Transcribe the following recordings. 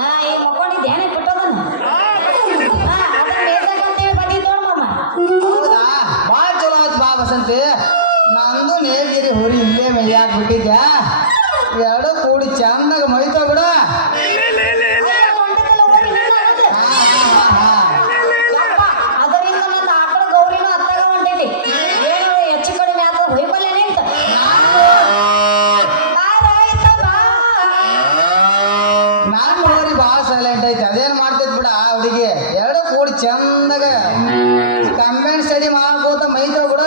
ಹಾ ಈ ಮಕ್ಕೊಂಡಿದ್ದೆ ಏನೇ ಬಿಟ್ಟೋದನ್ನ ಅದನ್ನ ಬೇಸಾಗಂತೇಳಿ ಬಂದಿದ್ದು ನೋಡು ಮಾಮ. ಹೌದಾ ಬಾ ಚಲೋ ಆಯ್ತು ಬಾ ಬಸಂತಿ. ನಂದು ನೇಗಿರಿ ಹೊರಿ ಇಲ್ಲೇ ಮೇಲೆ ಯಾಕೆ ಬಿಟ್ಟಿದ್ದೆ ಎರಡು ಕೂಡಿ ಚಂದಾಗ ಮೈತಾವ ಬಿಡ. ಅದರಿಂದ ನನ್ನ ಆಕಳ ಗೌರಿನೂ ಅತ್ತಾಗ ಹೊಂಟೈತಿ. ಏನು ಹೆಚ್ಚು ಕಡಿಮೆ ಆದ ಹೊಯ್ಬಲ್ಲೆ ನಿಂತ ನಾನು ಹೋರಿ ಭಾಳ ಸೈಲೆಂಟ್ ಐತಿ. ಅದೇನ್ ಮಾಡ್ತೈತಿ ಬಿಡ ಹುಡುಗಿ ಎರಡು ಕೂಡಿ ಚಂದಾಗ ಕಂಬೈನ್ ಸ್ಟಡಿ ಮಾಡ್ಕೋತ ಮೈತಾವ ಬಿಡ.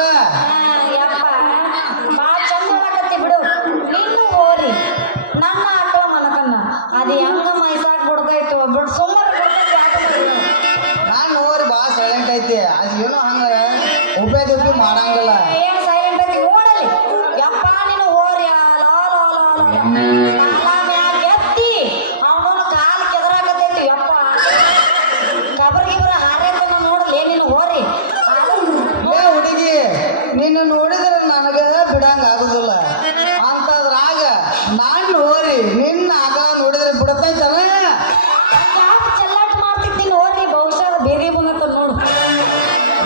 ಯಪ್ಪ ಭಾಳ ಚಂದ ಮಾಡಕತ್ತಿ ಬಿಡು. ನಿನ್ನು ಹೋರಿ ನನ್ನ ಆಕಳ ಮನಕನ್ನ ಅದು ಹೆಂಗ ಮೈಸಾಕ್ ಬಿಡ್ತೈತು ಬಿಡು ಸುಮ್ಮನೆ ಬಿಡ್ತೈತಿ. ನಾನು ಹೋರಿ ಭಾಳ ಸೈಲೆಂಟ್ ಐತಿ. ಅದು ಏನೋ ಹಂಗ ಉಪಯೋಗ ಮಾಡಂಗಿಲ್ಲ. ಏನು ಸೈಲೆಂಟ್ ಐತಿ ನೋಡಲಿ ಯಪ್ಪ ನೀನು ಹೋರಿ ಎತ್ತಿ ಅವನವನು ಕಾಲು ಕೆದರಾಕತೈತಿ ಯಪ್ಪ ಕಬರ್ಗಿಬ್ರ ಹಾರೈತನ ನೋಡಲಿ ನೀನು ಹೋರಿ. ಏ ಹುಡುಗಿ ನಿನ್ನ ನೋಡಿದ್ರೆ ನನಗ ಬಿಡಂಗ ಆಗುದಿಲ್ಲ ಅಂತದ್ರಾಗ ನಾನು ಹೋರಿ ನಿನ್ನ ಆಗ ನೋಡಿದ್ರೆ ಬಿಡತೈತನ. ಯಾಕೆ ಚೆಲ್ಲಾಟ ಮಾಡ್ತಿದ್ದೀನಿ ಹೋರಿ ಬಹುಶಃ ಅದು ಬೇರೆ ಬಂದತ್ತ ನೋಡು.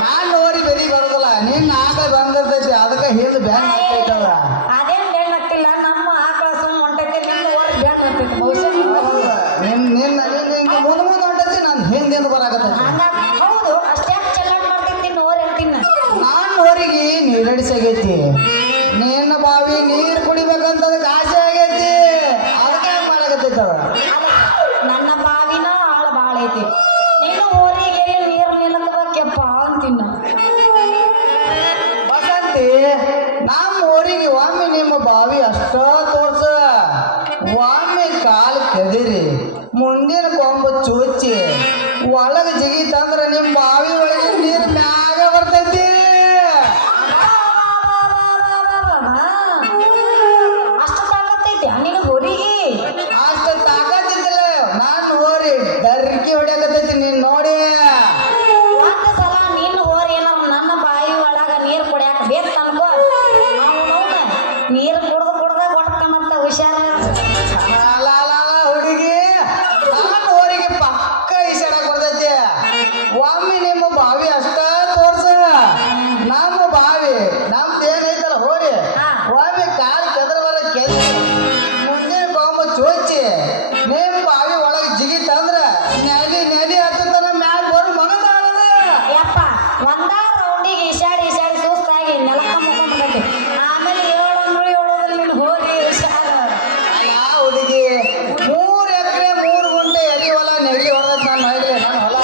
ನಾನು ಹೋರಿ ಬೆದಿ ಬರೋದಿಲ್ಲ ನಿನ್ನ ಆಗ ಬಂದಿರ್ತೈತಿ ಅದಕ್ಕೆ ಹಿಂದೆ ಬ್ಯಾನ್ ಆಗ್ತೈತದ. ಅದೇನ್ ಬೆಣ್ಣ ಹತ್ತಿಲ್ಲ ನಮ್ಮ ಆಕಳ ಸುಮ್ಮ ಹೊಂಟೈತಿ ನಿನ್ನ ಹೋರಿ ಬೆಣ್ಣ ಹತ್ತೈತಿ ಬಹುಶಃ. ನಿನ್ನ ಹಿಂಗೆ ಮುಂದೆ ಹೊಂಟೈತಿ ನಾನು ಹಿಂದಿಂದ ಬರಾಕತ್ತೈತಿ. ಹೌದು ಅಷ್ಟ್ಯಾಕೆ ಚೆಲ್ಲಾಟ ಮಾಡ್ತೈತಿ ಹೋರಿ ಅಂತಿನ್ನ. ನಾನು ಹೋರಿಗೆ ನೀರಡಿಸಾಗೈತಿ ನಿನ್ನ ಬಾವಿ ನೀರು ಕುಡಿಬೇಕಂತ ಅದಕ್ಕೆ ಆಸೆ ಆಗೈತಿ ಅದಕ್ಕೆ ಹೆಂಗ್ ಮಾಡಾಕತ್ತೈತವ. ನನ್ನ ಬಾವಿನ ಆಳ ಬಾಳ ಐತಿ ನಿನ್ನ ಹೋರಿಗೆ ಎಲ್ಲಿ ನೀರು ನಿಲ್ಲಬೇಕಪ್ಪ ಅಂತಿನ್ನ. ಬಸಂತಿ ನಮ್ಮ ಊರಿಗೆ ಒಮ್ಮೆ ನಿಮ್ಮ ಬಾವಿ ಅಷ್ಟ ತೋರ್ಸ ಒಮ್ಮೆ ಕಾಲು ಕೆದಿರಿ ಮುಂದಿನ ಕೊಂಬು ಚುಚ್ಚಿ ಒಳಗ ಜಿಗಿತಂದ್ರ ನಿಮ್ಮ ಬಾವಿ ಒಳಗೆ ನೀರು ಮ್ಯಾಗ ಬರ್ತೈತಿ. ಅಷ್ಟು ತಾಕತ್ತೈತಿ ನಿನ್ನ ಹೋರಿಗೆ. ಅಷ್ಟ ತಾಕತ್ತಿಲ್ಲ ನಾನು ಹೋರಿ ಡರ್ಕಿ ಹೊಡ್ಯಾಕತ್ತೈತಿ ನೀನ್ ನೋಡಿ. ಒಂದು ಸಲ ನಿನ್ನ ಹೋರಿ ಏನಾರ ನನ್ನ ಬಾಯಿ ಒಳಗ ನೀರು ಕುಡಿಯಾಕ ಬೇಕು ಅನ್ಕೋ ಅವನವನ ನೀರು ಕುಡ್ದ ಕೊಟ್ಟಕಮಂತ ಹುಷಾರ. ಹುಡುಗಿ ನಾನು ಹೋರಿಗೆ ಪಕ್ಕ ಈಸಾಡಕ್ ಬರ್ತೈತಿ ಒಮ್ಮೆ ನಿಮ್ಮ ಬಾವಿ ಅಷ್ಟ ತೋರ್ಸ. ನಮ್ಮ ಬಾವಿ ನಮ್ದು ಏನೈತಲ್ಲ ಹೋರಿ ಒಮ್ಮೆ ಕಾಲು ಕೆದರವರ ಕೆದ್ರಿ ಮುಂದಿನ ಕೊಂಬು ಚೋಚಿ ನಿಮ್ಮ ಬಾವಿ ಒಳಗೆ ಜಿಗಿತಂದ್ರ ನೆಲಿ ಹತ್ತನ ಮ್ಯಾಲ ಬರು ಮಗದಾಳದ. ಯಪ್ಪ ಒಂದ ರೌಂಡಿಗೆ ಈಶಾಡಿ ಸುಸ್ತಾಗಿ ನೆಲಕ್ಕ ಮುಕೊಂಡ್ಬಿಟ್ಟೈತಿ ಆಮೇಲೆ ಹೇಳೋದ್ರಲ್ಲಿ ನಿನ್ನ ಹೋರಿ ಹುಷಾರ. ಹುಡುಗಿ 3 ಎಕರೆ 3 ಗುಂಟೆ ಎಲ್ಲಿ ಹೊಲ ನೆಗಿ ಹೊಡೆದ ನಾನು ಹೊಯ್ಲಿ ನನ್ನ ಹೊಲ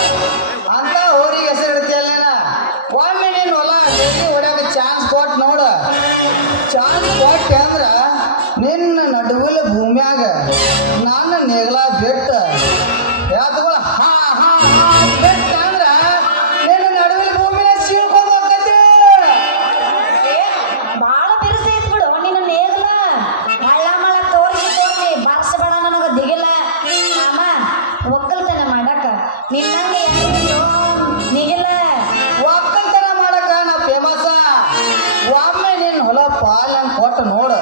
ಅಂತ ಹೋರಿಗೆ ಹೆಸರು ಇಡ್ತೀಯಲ್ಲ ಒಮ್ಮೆ ನೀನು ಹೊಲ ನೆಗಿ ಹೊಡ್ಯಾಕ ಚಾನ್ಸ್ ಕೊಟ್ಟು ನೋಡು. ಚಾನ್ಸ್ ಕೊಟ್ಟೆ ಅಂದ್ರ ನಿನ್ನ ನಡುವಿನ ಭೂಮ್ಯಾಗ ನಾನು ನೇಗ್ಲ ಬಿಟ್ಟು ಯಾತಗಳ ಹಾ ಹಾ ಹಾ ಬಿಟ್ಟ ಅಂದ್ರ ನಿನ್ನ ನಡುವಿನ ಭೂಮಿನ ಸೀಳ್ಕೊಂಡು ಹೋಗ್ತೈತಿ. ಬಾಳ ಬಿರುಸೈತ್ ಬಿಡು ನಿನ್ನ ನೇಗ್ಲ ಮಳ ತೋರಿಸಿ ಬರ್ಸಬೇಡ ನನಗ ದಿಗಿಲ್ಲ ಮಾಮ ಒಕ್ಕಲ್ತನ ಮಾಡಕ ನಿನ್ನಂಗೆ ನಿಗಿಲ್ಲ. ಒಕ್ಕಲ್ತನ ಮಾಡಕ ನಾ ಫೇಮಸ್. ಒಮ್ಮೆ ನಿನ್ನ ಹೊಲ ಪಾಲನ್ ಕೊಟ್ಟು ನೋಡು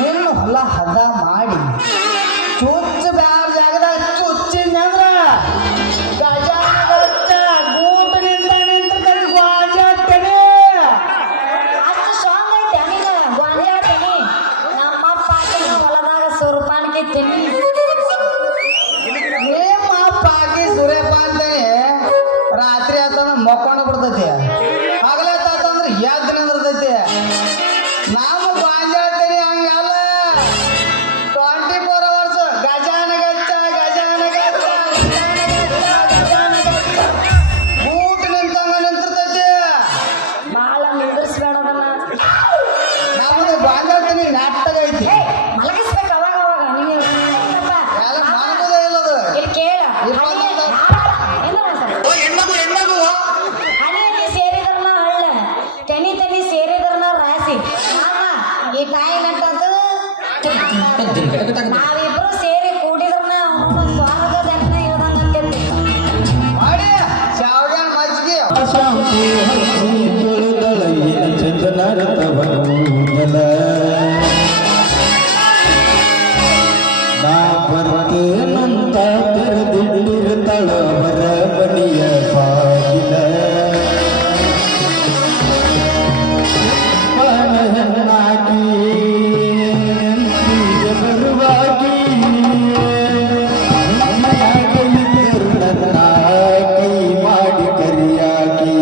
ನಿನ್ನ ಹೊಲ ಹದ ಮಾಡಿ ಚುಚ್ಚ ಬ್ಯಾರ ಜಾಗದಾಗ ಚುಚ್ಚಿಂದ್ರ ಗಜ ಗೂಟನಿಂದ ನಿಂತ ಗ್ವಾಜಾಗ್ತೇನೆ. ಅಷ್ಟು ಸ್ಟ್ರಾಂಗ್ ಐತೆ ನೀನು ಗೊಂಜಾಡ್ತೀನಿ. ನಮ್ಮಪ್ಪ ಹೊಲದಾಗ ಸುರುಪಾನ್ಕಿ ತಿನ್ನಿ ನಿಮ್ಮ ಅಪ್ಪ ಹಾಕಿ ಸೂರ್ಯಪ್ಪ ಅಂತಾನೆ ರಾತ್ರಿ ಆತಂದ್ರ ಮಕ್ಕೊಂಡ ಬಿಡ್ತೈತಿ ಹಗಲತ್ತಂದ್ರ ಎದ್ದು ನಿಂದಿರ್ತೈತಿ. ನಾವು ಬಾಂಜಾಡ್ತೀನಿ ಹಂಗಲ್ಲ 24 hours ಗಜಾನ ಗಚ್ಚ ಊಟ ನಿಂತಂಗ ನಿಂತಿರ್ತೈತಿ. ಬಾಳ ನಿಂದ್ರಿಸ್ಬೇಡ ಅದನ್ನ. ನಮ್ಮದು ಬಾಂಜಾಡ್ತೀನಿ ನಾಟಕೈತಿ ಮಲಗಿಸ್ಬೇಕು ಅವಾಗ ಅವಾಗ ನೀವು ಎಲ್ಲ ಮಾಡೋದೇ ಇಲ್ಲದು. ಇಲ್ಲಿ ಕೇಳ ಹನಿ ಸೇರಿದ್ರನ ಹಳ್ಳ ತನಿ ಸೇರಿದ್ರನ ರಾಸಿ ಮಾಮ ಈ ತಾಯಿ ನಟ್ಟದು ನಾವಿಬ್ರು ಸೇರಿ ಕೂಡಿದ್ರನ ಸ್ವಾಗತ ಜನನ ಇಳ್ದಂಗ ಮಾಡಿ ಶಾವ್ಗ್ಯಾನ ಮಜ್ಜಿಗೆ ಚಂದನ ಬರ್ತೇನಂತ ತೆರೆದಿಟ್ಟಿರ್ತಾಳ ಹೊರಬನಿಯ ಬಾಗಿಲ ಹೆಣ್ಣಾಗಿ ನೆನಪಿಗೆ ಬರುವಾಗಿ ಮನೆಯಾಗ ಇದ್ದರು ನನ್ನ ಕೈ ಮಾಡಿ ಕರಿಯಾಗಿ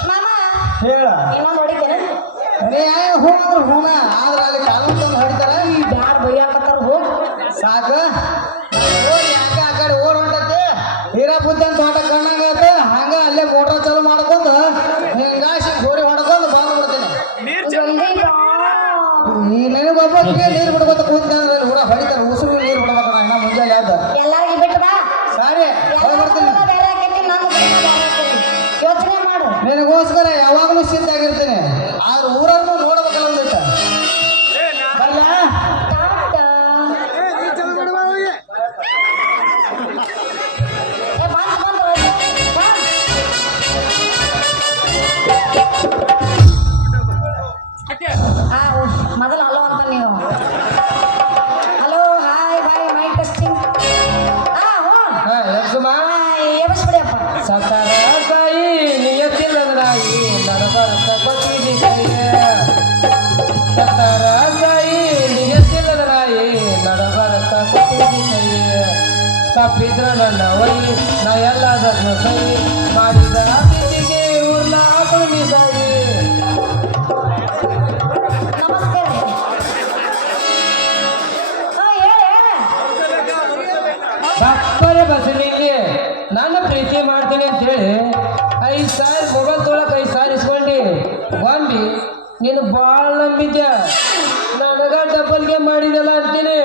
ಮಾಮ ಹೇಳ ಇನ್ನೊಂದು ಹೊಡಿತೇನೆ ನೀ ಹೂ ಅಂದ್ರೆ ಹೂನ ಆದ್ರೆ ಅಲ್ಲಿ ಕಾಲು ತಂದು ಹೊಡಿತಾರ ಬ್ಯಾಡ್ ಬೈಯಾಕತ್ತಾರ ಹೋಗ್ ಸಾಕು ಹೋಗಿ ಯಾಕೆ ಆ ಕಡೆ ಓಡ್ ಹೊಂಟೈತಿ ಹೀರಾಬುದ್ದನ್ ತೋಟ ಕಣ್ಣಾಗತ್ತ ಹಂಗ ಅಲ್ಲೇ ಮೋಟ್ರ್ ಚಾಲು ಮಾಡ್ಕೊಂಡು ಹಿಂಗಾಸಿ ಗೋರಿ ಹೊಡ್ಕೊಂಡು ಬಂದು ಬಿಡ್ತೀನಿ ಜಲ್ದಿ ಬಾ ಈ ನನಗೊಬ್ಬರಿಗೆ ನೀರು ಬಿಡ್ಬೇಕು ಕೂತ್ಕೊಂಡ್ರೆ ಹುಡ ಹೊಡಿತಾರೆ ಉಸುರು ನೀರು ಬಿಡ್ಬೇಕು ನಾ ಇನ್ನ ಮುಂಜಾನೆ ಯಾವ್ದು ಎಲ್ಲಾರ್ಗಿ ಬಿಟ್ಟು ಬಾ ಸರಿ ಹೋಗಿ ಬರ್ತೀನಿ ಎಲ್ಲಾರ್ಗೂ ಬೇರೆ ಆಕೈತಿ ನಂದು ಬೇರೆ ಆಕೈತಿ ಯೋಚನೆ ಮಾಡು ನಿನಗೋಸ್ಕರ ಯಾವಾಗಲೂ ಸಿದ್ಧ ಆಗಿರ್ತೀನಿ ಆದ್ರೆ ಊರನ್ನು ನೋಡ್ಬೇಕಲ್ಲ ಒಂದಿಟ್ಟು ಬಲ್ಲ ಟಾಟಾ. ಏ ಬಂದ್ ಮೊದಲು ಹಲೋ ಅಂತ ನೀವು ಹಲೋ ಹಾಯ್ ಬಾಯ್ ಮೈ ಟೆಸ್ಟಿಂಗ್ ಹ್ಞೂ ಎಬ್ಸಮ್ಮ ಎಬ್ಬಿಸ್ಬಿಡಿಯಪ್ಪ ಸತ್ತಾರ ತಾಯಿ ನಿಯತ್ತಿಲ್ಲದ್ರಾಯಿ ನಡಬರ್ತ ಬತ್ತಿದಿ ಕೈಯ ಸತ್ತಾರ ತಾಯಿ ನಿಯತ್ತಿಲ್ಲದ್ರಾಯಿ ನಡಬರ್ತ ಬತ್ತಿದಿ ಕೈಯ ತಪ್ಪಿದ್ರ ನನ್ನ ಒಯ್ಯಿ ನಾ ಎಲ್ಲದನ್ನು ಸರಿ ಮಾಡಿದ ಅತಿಥಿಗೆ ಉರ್ಲ ಹಾಕೊಂಡು ತಾಯಿ ನಮಸ್ಕಾರ ಬಪ್ಪರೆ ಬಸಲಿಗೆ ನಾನು ಪ್ರೀತಿ ಮಾಡ್ತೀನಿ ಅಂತೇಳಿ 5,000 ಮೊಬೈಲ್ ತೊಗೊಳಕ್ 5,000 ಇಸ್ಕೊಂಡಿ ಬಂದು ನೀನು ಭಾಳ ನಂಬಿದ್ದೆ ನನಗ ಡಬಲ್ಗೆ ಮಾಡಿದಲ್ಲ ಅಂತೀನಿ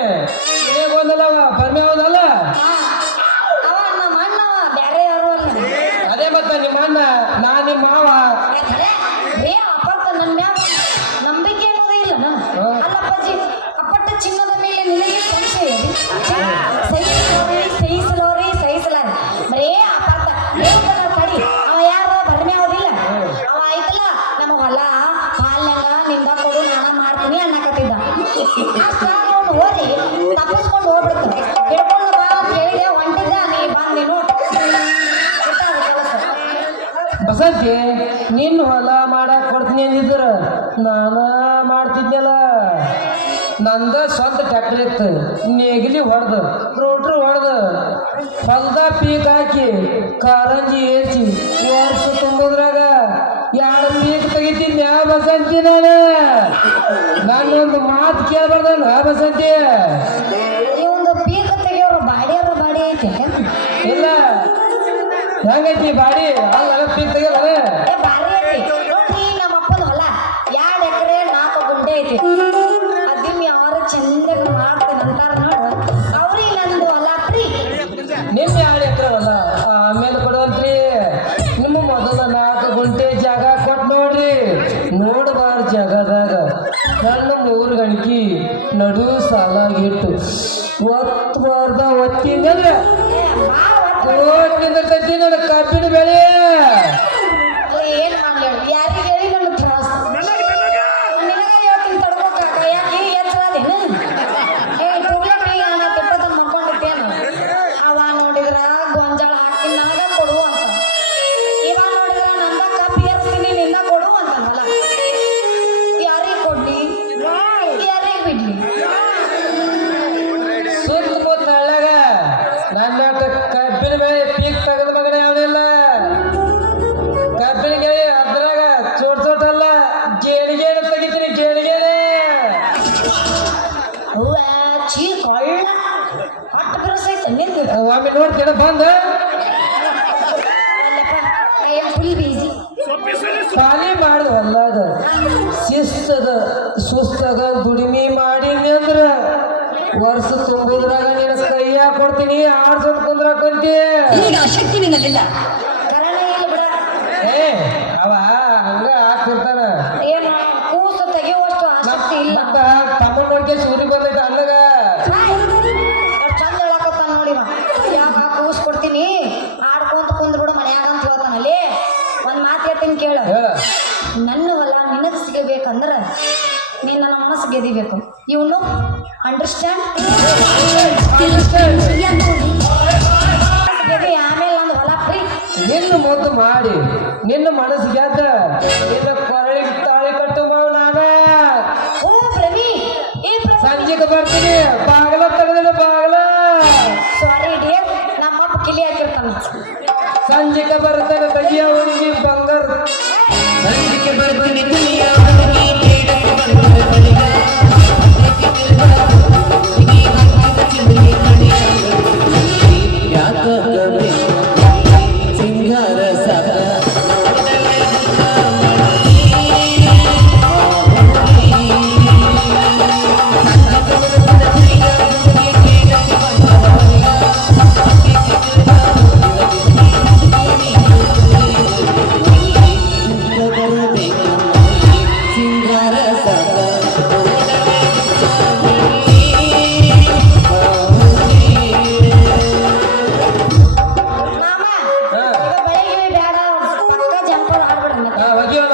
ಒಂದಲ್ಲವ ಪರ್ಮೆ ಹೌದಲ್ಲ ಅವ ನಮ್ಮ ಅಣ್ಣವ ಬ್ಯಾರೆ ಯಾರು ಅಲ್ಲ ಅದೇ ಮತ್ತ ನಿಮ್ಮ ಅಣ್ಣ ನಾ ನಿಮ್ಮ ಮಾವ ಏ ಅಪ್ಪರ್ತ ನನ್ನ ಮ್ಯಾಗ ನಂಬಿಕೆ ಅನ್ನೋದೇ ಇಲ್ಲ ಅಲ್ಲಪ್ಪಾಜಿ ಅಪ್ಪಟ್ಟ ಚಿನ್ನದ ಮೇಲೆ ನಿನಗೆ ಸಂಶಯ ಸಹಿಸಲಾರಿ ಬರೇ ಅಪಾರ್ಥ ತಡಿ ಅವ ಬಸಂತಿ ನಿನ್ನ ಹೊಲ ಮಾಡಕ್ ಕೊಡ್ತೀನಿ ಅಂದಿದ್ರ ನಾನು ಮಾಡ್ತಿದ್ನಲ್ಲ. ನಂದ ಸ್ವಂತ ಟ್ಯಾಕ್ಟರ್ ಇತ್ತು, ನೇಗಿಲಿ ಹೊಡೆದು ರೋಟ್ರಿ ಹೊಡೆದು ಹೊಲ್ದ ಪೀಕ್ ಹಾಕಿ ಕಾರಂಜಿ ಏರ್ಸಿ ವರ್ಷ ತುಂಬೋದ್ರಾಗ 2 ಪೀಕ್ ತೆಗಿತೀನಿ ಆ ಬಸಂತಿ. ನಾನೊಂದು ಮಾತು ಕೇಳ್ಬಾರ್ದಲ್ಲ ಬಸಂತಿ. ಈ ಒಂದು ಪೀಕ ತೆಗಿಯೋರು ಬಾಡಿ ಐತಿ ಇಲ್ಲ ಹೆಂಗೈತಿ ಬಾಡಿ ಹಂಗಲ್ಲ ಪೀಕ್ ತೆಗಿಯಲ್ಲ. ಏ ಬಾರಿ ಐತಿ ನೋಡ್ರಿ. ನಮ್ಮ ಅಪ್ಪನ ಹೊಲ 2 ಎಕರೆ 4 ಗುಂಟೆ ಐತಿ. ಅದಿಮ್ ಯಾರು ಚಂದಾಗ ಮಾಡ್ತೇನೆ ಅಂತಾರ ನೋಡು, ಅವ್ರಿಗೆ ನಂದು ಹೊಲ ಫ್ರೀ. ನಿಮ್ 2 ಎಕರೆ ಹೊಲ ಆಮೇಲೆ ಕೊಡುವಂತ್ರಿ. ನಿಮ್ಮ ಮೊದಲ 4 ಗುಂಟೆ ಜಾಗ ಕೊಟ್ಟು ನೋಡ್ರಿ. ನೋಡಬಾರ್ದು ಜಾಗದಾಗ ನನ್ನ 3 ಗಣಿಕಿ ನಡು ಸಾಲಾಗಿಟ್ಟು ಒತ್ತಿಂದ್ರೆ ನಿಂದಿರ್ತೈತಿ ನನ್ನ ಕಬ್ಬಿನ ಬೆಳೆ. ಏನ್ ಮಾಡ್ಲಿ ಯಾರಿಗೆ ಹೇಳಿ ನನ್ನ ತ್ರಾಸ ನಿನಗ ಹೇಳ್ತೀನಿ ತಡ್ಕೋಕಾಕ. ಯಾಕೆ ಎಚ್ಚರಾದೇನು? ಏ ತುಗ್ಲಕ್ರಿ ನಾ ತಿಪ್ಪದ ಮಕ್ಕೊಂಡಿದ್ದೇನು. ಅವ ನೋಡಿದ್ರ ಗೊಂಜಾಳ ಹಾಕಿ ನನಗ ಕೊಡು ಅಂತ, ಇವ ನೋಡಿದ್ರ ನಂದ ಕಬ್ಬಿ ಏರ್ಸ್ತೀನಿ ನಿನ್ನ ಕೊಡು ಅಂತನಲ್ಲ. ಯಾರಿಗೆ ಕೊಡ್ಲಿ ಯಾರಿಗೆ ಬಿಡ್ಲಿ? ಸುತ್ತಮುತ್ತ ಹಳ್ಳ್ಯಾಗ ನನ್ನ ಕಬ್ಬಿನ ಬೆಳೆ ಪೀಕ್ ತೆಗೆದ ಮಗನ ಅವನೆಲ್ಲ. ಕಬ್ಬಿನ ಗೆಳೆ ಅದ್ರಾಗ ಚೋಟಲ್ಲ ಗೇಣಿಗೇನು ತೆಗಿತೀನಿ ಗೇಣಿಗೇನೆ. ಅವ್ವ ಚೀ ಕೊಳ್ಳ ಹೊಟ್ಟು ಬಿರುಸೈತೆ ನಿಂದು. ಒಮ್ಮೆ ನೋಡ್ತೀನ ಬಂದ ಅಲ್ಲಪ್ಪ ಐ ಆಮ್ ಫುಲ್ ಬಿಸಿ. ಖಾಲಿ ಮಾಡಿದ ಹೊಲ್ದಾಗ ಸುಸ್ತದ ದುಡಿಮೆ ಮಾಡೀನಿ ಅಂದ್ರ ವರ್ಷ ತುಂಬೋದ್ರಾಗ ನಿನ್ನ ಕೈಯಾಗ ಕೊಡ್ತೀನಿ. ಆಡ್ಸೋದ್ ಕುಂದ್ರಾಕೊಂತಿ. ಶಕ್ತಿ ನಿನ್ನಲ್ಲಿಲ್ಲ ಕರಣ ಇಲ್ಲ ಬಿಡ. ಏ ಅವ ಹಂಗ ಹಾಕ್ತಿರ್ತಾನ. ಏನು ಕೂಸು ತೆಗೆಯುವಷ್ಟು ಆಸಕ್ತಿ ಇಲ್ಲ. ಮತ್ತ ತಮ್ಮ ನೋಡ್ಕೆ ಸೂರಿ ಬಂದೈತೆ ಅನ್ನಗ. ಚಂದ ಹೇಳಕತ್ತಾನ ನೋಡಿವ. ಯಾಕ ಕೂಸು ಕೊಡ್ತೀನಿ ಆಡ್ಕೊಂತ ಕುಂದ್ಬಿಡು ಮನ್ಯಾಗ ಅಂತ ಹೇಳ್ತಾನಲ್ಲಿ. ಒಂದ್ ಮಾತು ಹೇಳ್ತೀನಿ ಕೇಳು. ಹೇಳ ನನ್ನ ಹೊಲ ನಿನಗ್ ಸಿಗಬೇಕಂದ್ರ ನೀನ್ ನನ್ನ ಮನಸ್ಸು ಗೆದಿಬೇಕು. ಇವನು ಅಂಡರ್ಸ್ಟ್ಯಾಂಡ್ ಗೆದಿ ಆಮೇಲೆ ನಂದು ಹೊಲ ಫ್ರೀ. ನಿನ್ನ ಮುದ್ದು ಮಾಡಿ ನಿನ್ನ ಮನಸ್ಸು ಗೆದ್ದ ನಿನ್ನ ಕೊರಳಿಗೆ ತಾಳಿ ಕಟ್ಟು ಮಾವ ನಾನ. ಓ ಪ್ರವಿ ಈ ಸಂಜೆಗೆ ಬರ್ತೀನಿ. ಬಾಗಲ ತೆಗೆದಿಡ ಬಾಗಲ. ಸಾರಿ ಡಿಯರ್, ನಮ್ಮಪ್ಪ ಕಿಲಿ ಹಾಕಿರ್ತಾನ. ಸಂಜೆಗೆ ಬರ್ತಾನೆ ತೆಗಿಯ ಹುಡುಗಿ ಬಂಗಾರ. ಸಂಜಿಕೆ ಬರ್ತೀನಿ ಸಿಂಗಾರ ಸಾಕ ಸಿಂಗಾರ ಸಾಕ ಮಾಮ ಈಗ ಬೆಳಿಗ್ಗೆ ಬೇಡ ಪಕ್ಕ ಜಂಪರ್ ಆಡ್ಬಿಡ. ಒಗೆಯೋಣ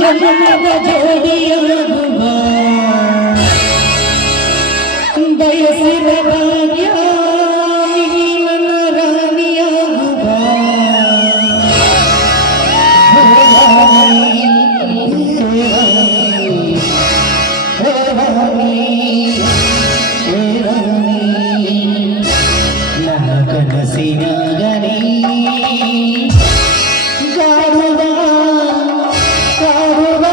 ಜಗದ ಜೋಡಿಯಾಗುವ ಬಯಸಿದ ಭಾಗ್ಯ ನನ್ನ ರಾಣಿಯಾಗುವ. ನನ್ನ ಕನಸಿನ ಗಣಿ ಕಾರುವ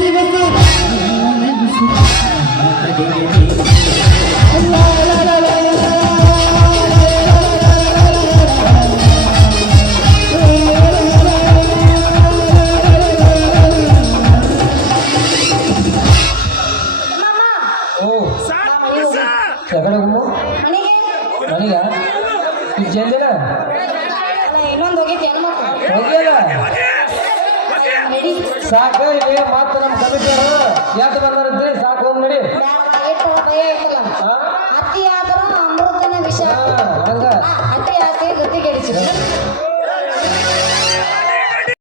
ದಿವಸ ನೆನಸು ಕಡೆಗೆ ಲಾ ಲಾ ಲಾ ಲಾ ಓ ಎಕಡೆ ಗುಮ್ಮು ಮನೆಗೆ ನನಗ ಇದು ಜಲ್ದಿನ ಅಲ್ಲ ಇನ್ನೊಂದು ಹೋಗಿದ್ದೆ ಹೆಣ್ಮಕ್ಳು ಹೋಗ್ಯಲ್ಲ ನಡಿ ಸಾಕ ಇಲ್ಲಿ ಮತ್ತೆ ನಮ್ಮ ಕಮಿಟಿ ಯಾಕೆ ಬಂದಾರಂತೆ ಸಾಕು ಹೋಗಿ ನಡಿ ಬ್ಯಾಡ, ಎಷ್ಟು ಭಯ ಐತಲ್ಲ